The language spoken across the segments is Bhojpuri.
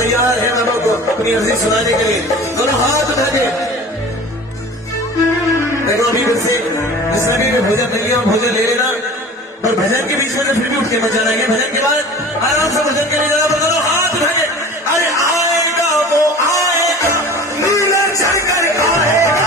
तैयार है बाबा को अपनी अर्जी सुनाने के लिए। दोनों हाथ उठा के देखो, अभी फिर से जिसने भी भोजन नहीं लिया भोजन ले लेना, पर भजन के बीच में तो फिर भी उठ के मत जाना है। भजन के बाद आराम से भजन के लिए जाना। दोनों हाथ उठा के, अरे आएगा वो आएगा, नीला चढ़कर आएगा,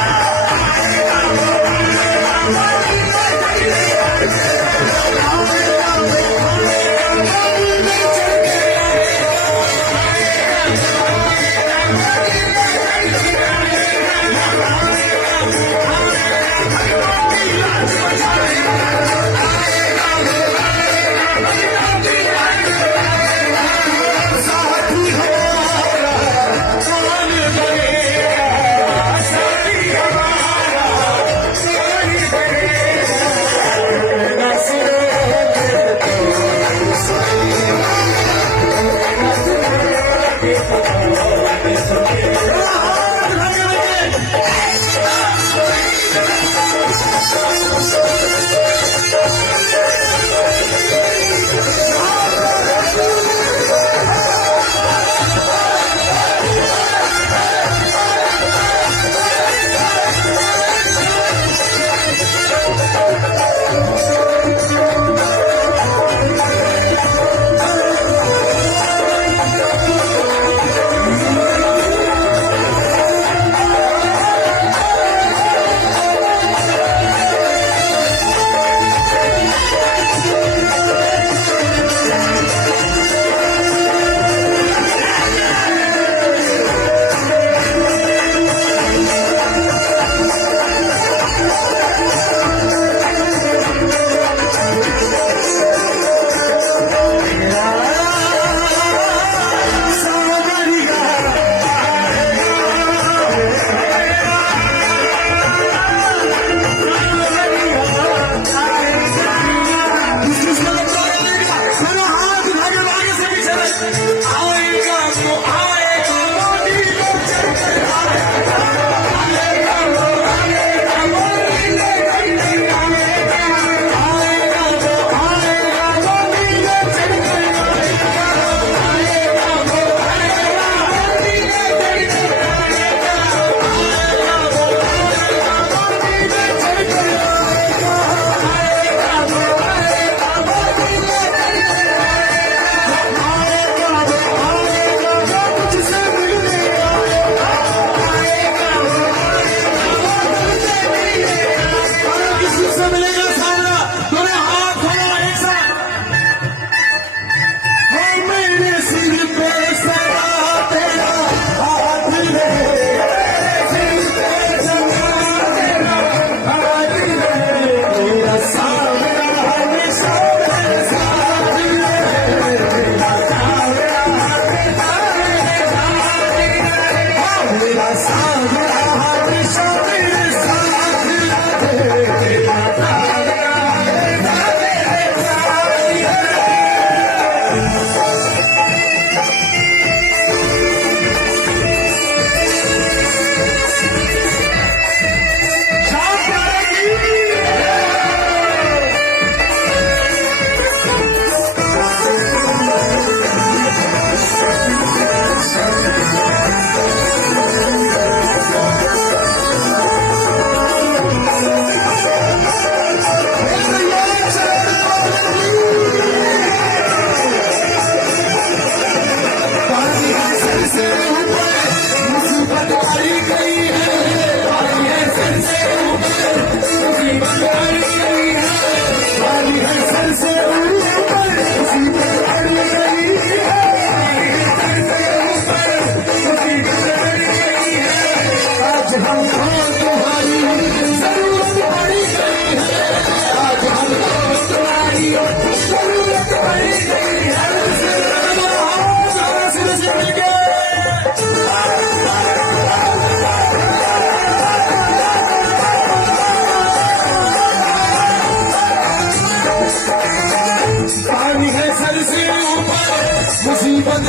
मुसीबत